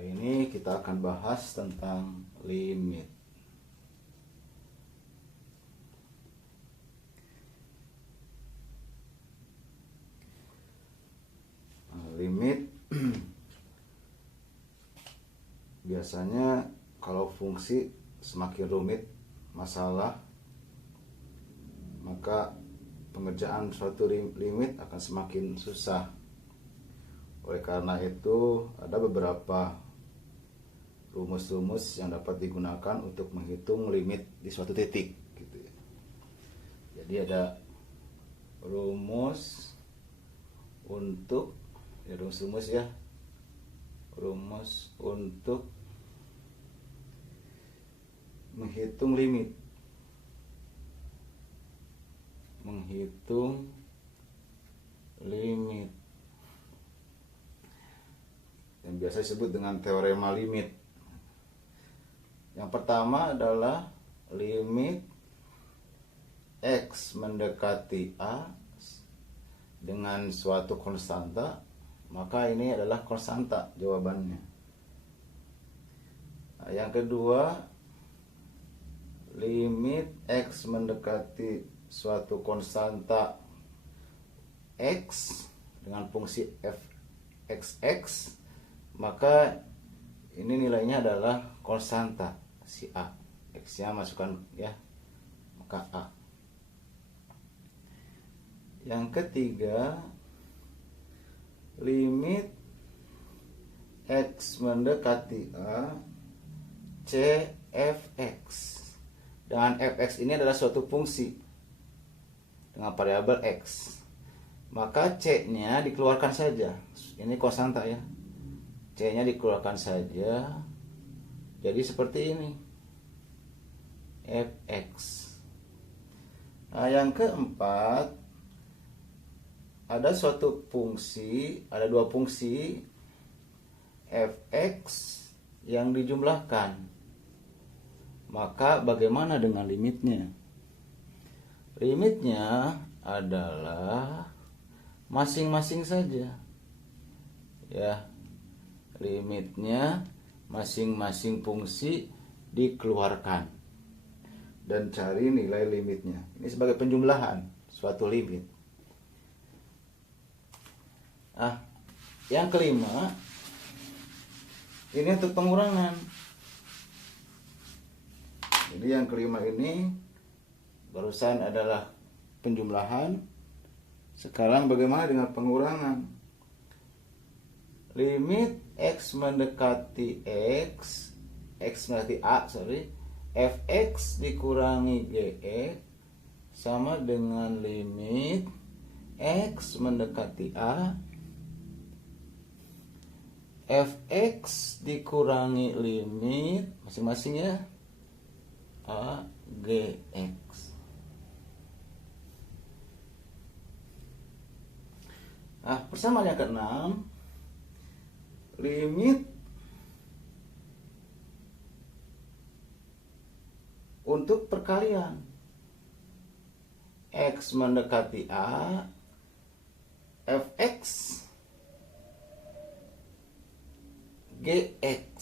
Hari ini kita akan bahas tentang limit. Limit biasanya kalau fungsi semakin rumit masalah, maka pengerjaan suatu limit akan semakin susah. Oleh karena itu, ada beberapa rumus-rumus yang dapat digunakan untuk menghitung limit di suatu titik gitu ya. Jadi ada rumus untuk rumus untuk menghitung limit. Yang biasa disebut dengan teorema limit. Yang pertama adalah limit X mendekati A dengan suatu konstanta, maka ini adalah konstanta jawabannya. Nah, yang kedua, limit X mendekati suatu konstanta X dengan fungsi f(x), maka ini nilainya adalah konstanta si A. X-nya masukkan ya, maka A. Yang ketiga, limit X mendekati A C fx. Dan fx ini adalah suatu fungsi dengan variabel X. Maka C-nya dikeluarkan saja. Ini konstanta ya. C-nya dikeluarkan saja. Jadi seperti ini. Fx. Nah, yang keempat, ada suatu fungsi, ada dua fungsi fx yang dijumlahkan. Maka bagaimana dengan limitnya? Limitnya adalah masing-masing saja. Ya. Limitnya masing-masing fungsi dikeluarkan dan cari nilai limitnya. Ini sebagai penjumlahan suatu limit. Yang kelima, ini untuk pengurangan. Jadi yang kelima ini barusan adalah penjumlahan. Sekarang bagaimana dengan pengurangan? Limit X mendekati A, fx dikurangi gx sama dengan limit X mendekati A fx dikurangi limit masing-masing ya A gx. Persamaan yang keenam, limit untuk perkalian X mendekati A fx gx.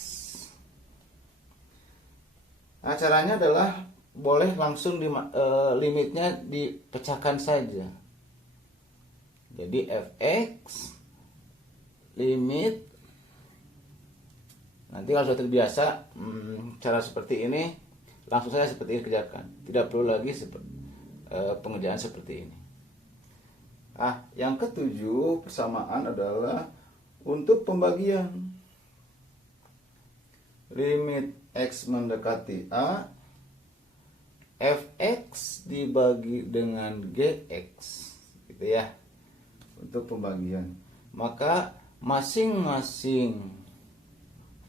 Caranya adalah boleh langsung limitnya dipecahkan saja. Jadi fx limit, nanti kalau sudah terbiasa cara seperti ini, langsung saja seperti ini kerjakan. Tidak perlu lagi pengerjaan seperti ini. Yang ketujuh, persamaan adalah untuk pembagian. Limit X mendekati A fx dibagi dengan gx gitu ya, untuk pembagian. Maka masing-masing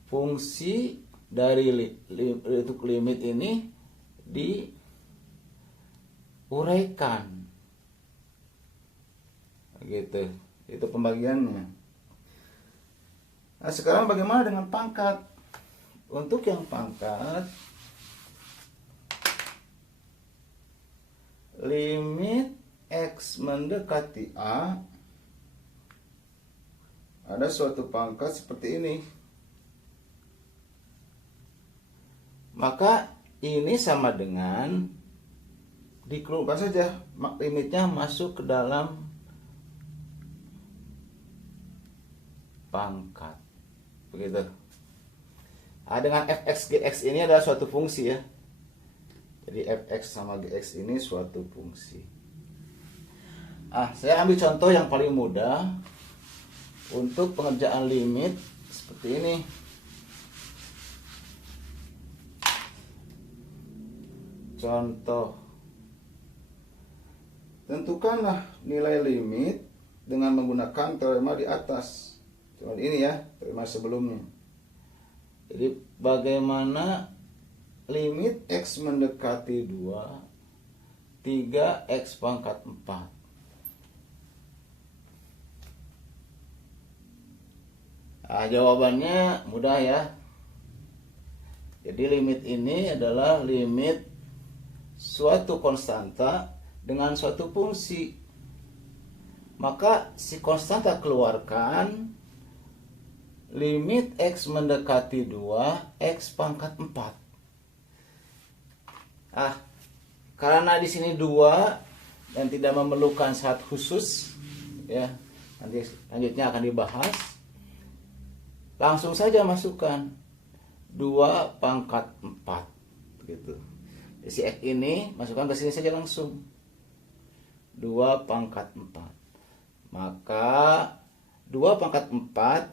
fungsi dari untuk limit ini diuraikan gitu. Itu pembagiannya. Sekarang bagaimana dengan pangkat? Untuk yang pangkat, limit X mendekati A, ada suatu pangkat seperti ini. Maka ini sama dengan dikeluarkan saja, limitnya masuk ke dalam pangkat. Begitu. Nah, dengan fx gx ini adalah suatu fungsi ya. Jadi fx sama gx ini suatu fungsi. Saya ambil contoh yang paling mudah untuk pengerjaan limit seperti ini. Contoh, tentukanlah nilai limit dengan menggunakan teorema di atas. Cuma ini ya, teorema sebelumnya. Jadi bagaimana limit x mendekati 2, 3x pangkat 4. Jawabannya mudah ya. Jadi limit ini adalah limit suatu konstanta dengan suatu fungsi. Maka si konstanta keluarkan limit x mendekati 2, x pangkat 4. Karena di sini 2 dan tidak memerlukan syarat khusus ya, nanti selanjutnya akan dibahas. Langsung saja masukkan 2 pangkat 4 gitu. Si x ini masukkan ke sini saja langsung 2 pangkat 4. Maka 2 pangkat 4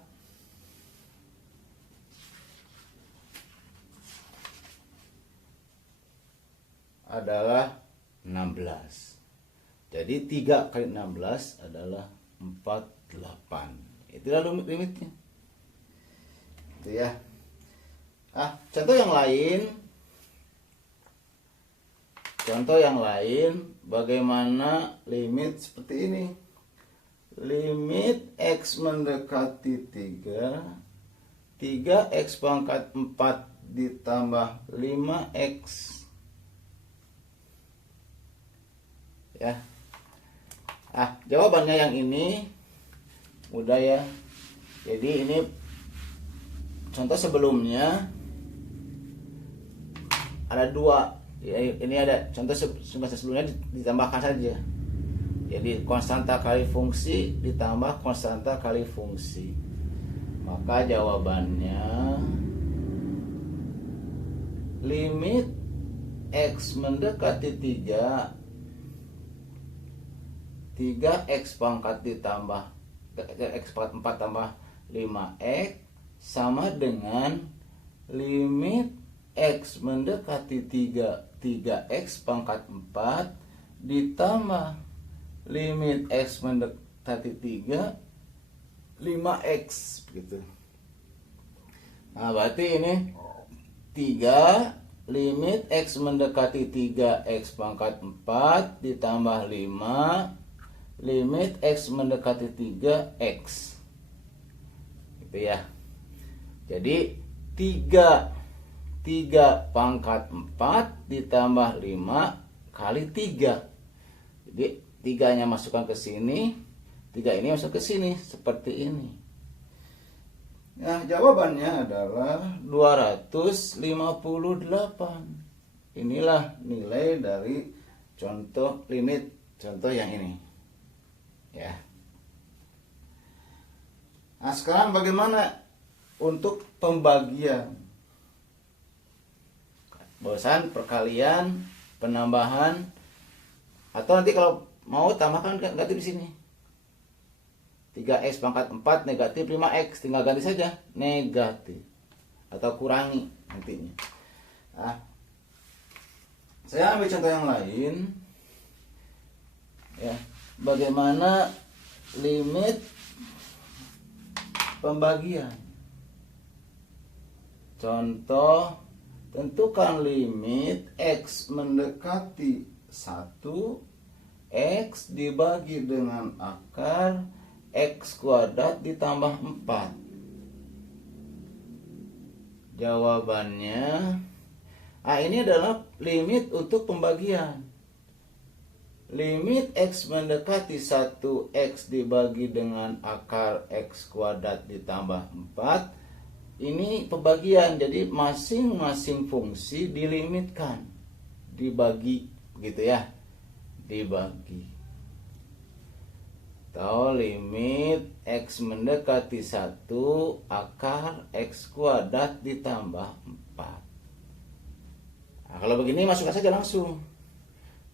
adalah 16. Jadi 3 kali 16 adalah 48. Itulah limitnya. Itu ya. Contoh yang lain. Contoh yang lain, bagaimana limit seperti ini. Limit x mendekati 3, 3x pangkat 4 ditambah 5x. Ya. Jawabannya yang ini mudah ya. Jadi ini contoh sebelumnya ada 2. Ya, ini ada contoh sebelumnya ditambahkan saja. Jadi konstanta kali fungsi ditambah konstanta kali fungsi. Maka jawabannya limit x mendekati 3x pangkat ditambah x pangkat 4 tambah 5x sama dengan limit x mendekati 3x pangkat 4 ditambah limit x mendekati 3 5x gitu. Berarti ini 3 limit x mendekati 3x pangkat 4 ditambah 5 limit x mendekati 3x gitu ya. Jadi 3 pangkat 4 ditambah 5 kali 3. Jadi 3-nya masukkan ke sini, 3 ini masuk ke sini seperti ini. Nah, jawabannya adalah 258. Inilah nilai dari contoh limit contoh yang ini. Ya. Nah, sekarang bagaimana untuk pembagian? Bosan, perkalian, penambahan, atau nanti kalau mau tambahkan negatif di sini. 3x pangkat 4 negatif 5x, tinggal ganti saja negatif atau kurangi nantinya. Nah, saya ambil contoh yang lain. Ya, bagaimana limit pembagian? Contoh, tentukan limit x mendekati 1, x dibagi dengan akar x kuadrat ditambah 4. Jawabannya, ini adalah limit untuk pembagian. Limit x mendekati 1, x dibagi dengan akar x kuadrat ditambah 4 ini pembagian, jadi masing-masing fungsi dilimitkan, dibagi, begitu ya, dibagi. Atau limit X mendekati 1 akar X kuadrat ditambah 4. Nah, kalau begini masukkan saja langsung.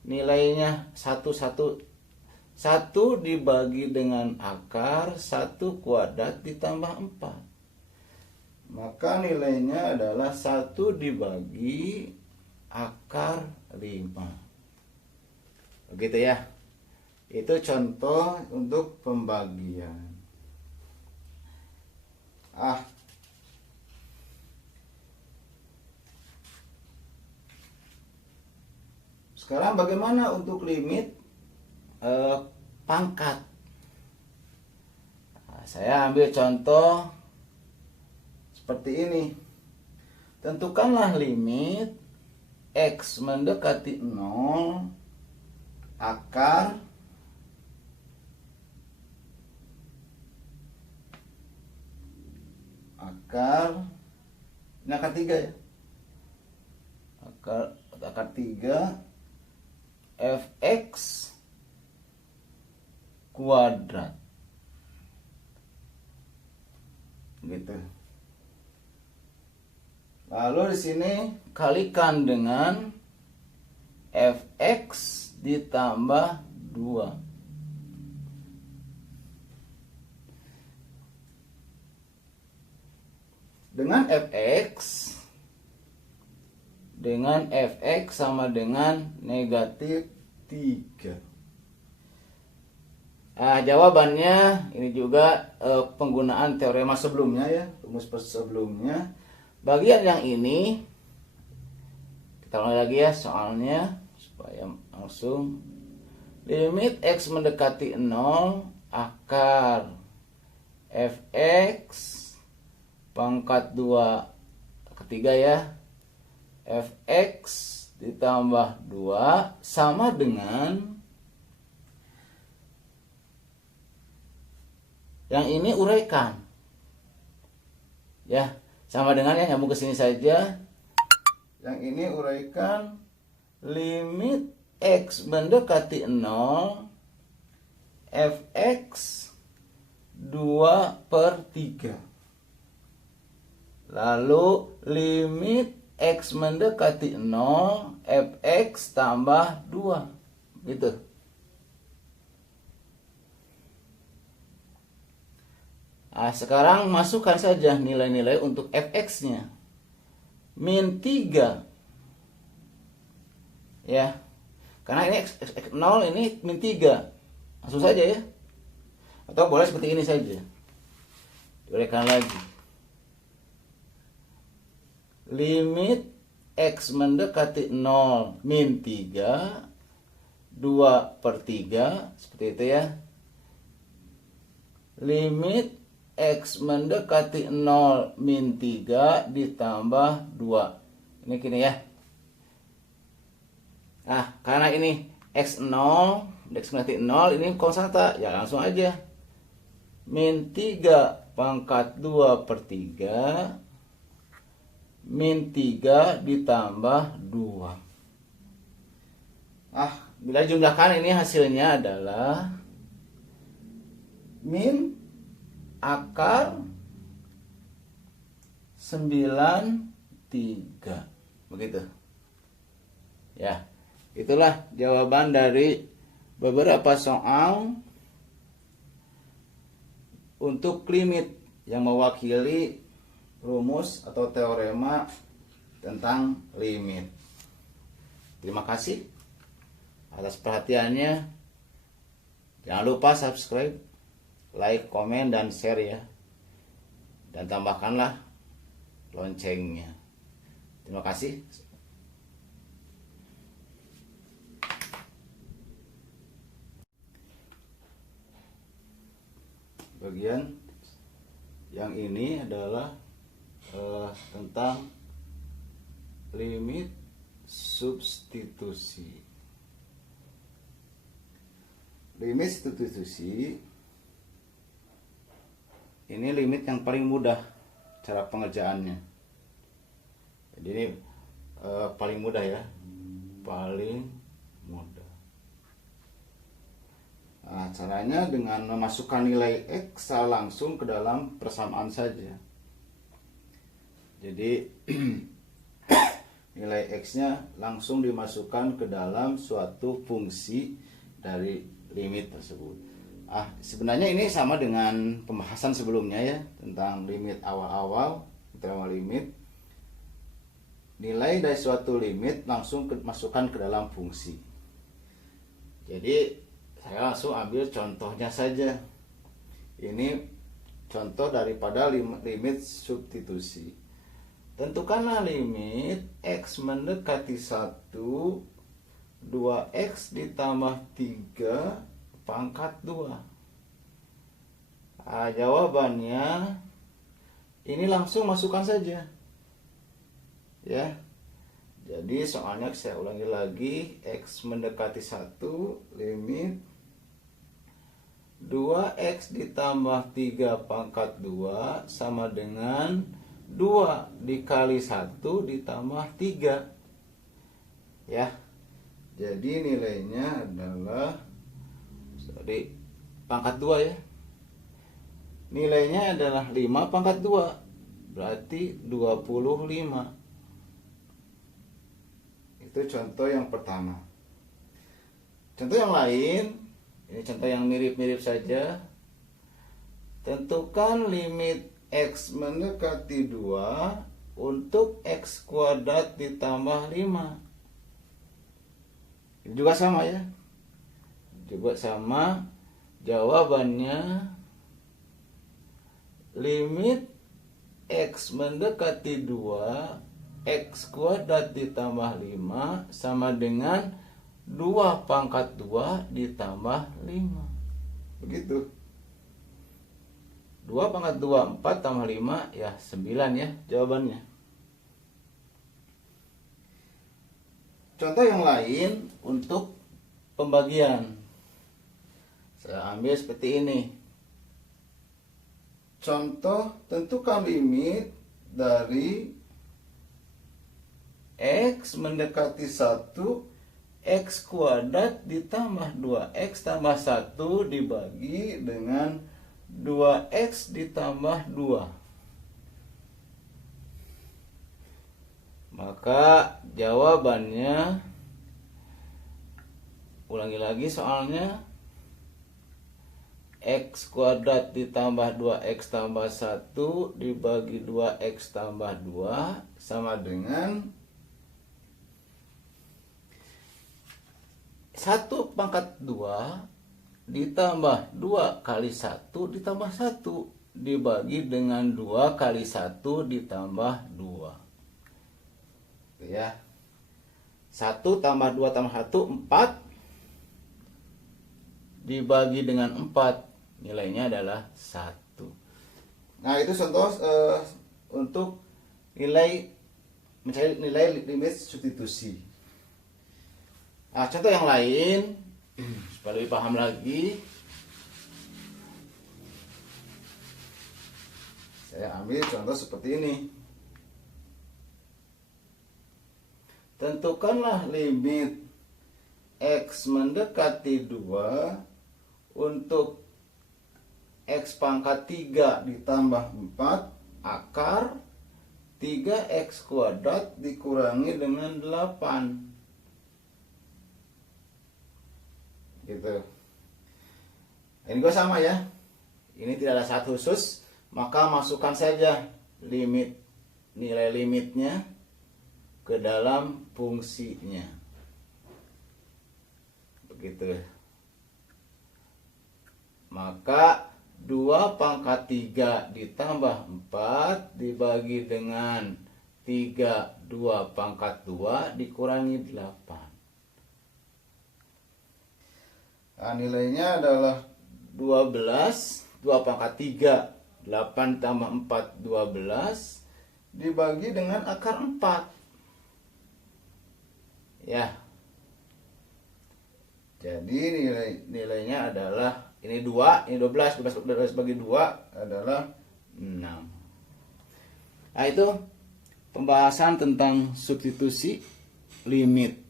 Nilainya 1 dibagi dengan akar 1 kuadrat ditambah 4. Maka nilainya adalah 1 dibagi akar 5. Begitu ya. Itu contoh untuk pembagian. Sekarang bagaimana untuk limit pangkat? Nah, saya ambil contoh seperti ini. Tentukanlah limit X mendekati 0 akar ini akar 3 ya. Akar 3 fx kuadrat. Gitu. Lalu di sini kalikan dengan fx ditambah 2. Dengan fx sama dengan negatif 3. Jawabannya ini juga penggunaan teorema sebelumnya ya, rumus sebelumnya. Bagian yang ini kita ulangi lagi ya soalnya supaya langsung. Limit X mendekati 0 akar fx pangkat 2 ketiga ya, fx ditambah 2 sama dengan yang ini uraikan ya, sama dengan ya, nyambung ke sini saja. Yang ini uraikan limit X mendekati 0 fx 2/3. Lalu limit X mendekati 0 fx tambah 2 gitu. Nah, sekarang masukkan saja nilai-nilai untuk fx-nya. Min 3 ya, karena ini x0 ini min 3, langsung saja ya, atau boleh seperti ini saja, diuraikan lagi. Limit X mendekati 0 min 3 2/3 seperti itu ya. Limit X mendekati 0 min 3 ditambah 2. Ini gini ya. Nah, karena ini X0 X mendekati 0 ini konstanta ya, langsung aja min 3 pangkat 2/3 min 3 ditambah 2. Bila jumlahkan ini hasilnya adalah min akar 93. Begitu. Ya, itulah jawaban dari beberapa soal untuk limit yang mewakili rumus atau teorema tentang limit. Terima kasih atas perhatiannya. Jangan lupa subscribe, like, komen, dan share ya. Dan tambahkanlah loncengnya. Terima kasih. Bagian yang ini adalah tentang limit substitusi. Limit substitusi ini limit yang paling mudah cara pengerjaannya. Jadi ini paling mudah ya, paling mudah. Nah, caranya dengan memasukkan nilai X langsung ke dalam persamaan saja. Jadi nilai X-nya langsung dimasukkan ke dalam suatu fungsi dari limit tersebut. Sebenarnya ini sama dengan pembahasan sebelumnya ya, tentang limit awal-awal, terutama limit. Nilai dari suatu limit langsung masukkan ke dalam fungsi. Jadi saya langsung ambil contohnya saja. Ini contoh daripada limit substitusi. Tentukanlah limit X mendekati 1, 2X ditambah 3 pangkat 2. Jawabannya ini langsung masukkan saja ya. Jadi soalnya saya ulangi lagi, X mendekati 1, limit 2X ditambah 3 pangkat 2 sama dengan 2 dikali 1 ditambah 3 ya. Jadi nilainya adalah pangkat 2 ya. Nilainya adalah 5 pangkat 2, berarti 25. Itu contoh yang pertama. Contoh yang lain, ini contoh yang mirip-mirip saja. Tentukan limit X mendekati 2 untuk X kuadrat ditambah 5. Ini juga sama ya. Juga sama. Jawabannya limit X mendekati 2 X kuadrat ditambah 5 sama dengan 2 pangkat 2 ditambah 5. Begitu. 2 pangkat 2, 4 tambah 5 ya 9 ya jawabannya. Contoh yang lain untuk pembagian. Saya ambil seperti ini. Contoh, tentukan limit dari X mendekati 1 X kuadrat ditambah 2X tambah 1 dibagi dengan 2X ditambah 2. Maka jawabannya, ulangi lagi soalnya, X kuadrat ditambah 2X tambah 1 dibagi 2X tambah 2 sama dengan 1 pangkat 2 ditambah 2 kali 1 ditambah 1 dibagi dengan 2 kali 1 ditambah 2. Ya. 1 tambah 2 tambah 1, 4 dibagi dengan 4. Nilainya adalah 1. Nah, itu contoh untuk mencari nilai limit substitusi. Nah, contoh yang lain supaya lebih paham lagi, saya ambil contoh seperti ini. Tentukanlah limit X mendekati 2 untuk X pangkat 3 ditambah 4 akar 3X kuadrat dikurangi dengan 8. Gitu. Ini juga sama ya. Ini tidak ada syarat khusus, maka masukkan saja nilai limitnya ke dalam fungsinya. Begitu. Maka 2 pangkat 3 ditambah 4 dibagi dengan 3 2 pangkat 2 dikurangi 8. Nah, nilainya adalah 12. 2 pangkat 3, 8 tambah 4, 12 dibagi dengan akar 4. Ya. Jadi nilainya adalah ini 2, ini 12, 12 bagi 2 adalah 6. Nah, itu pembahasan tentang substitusi limit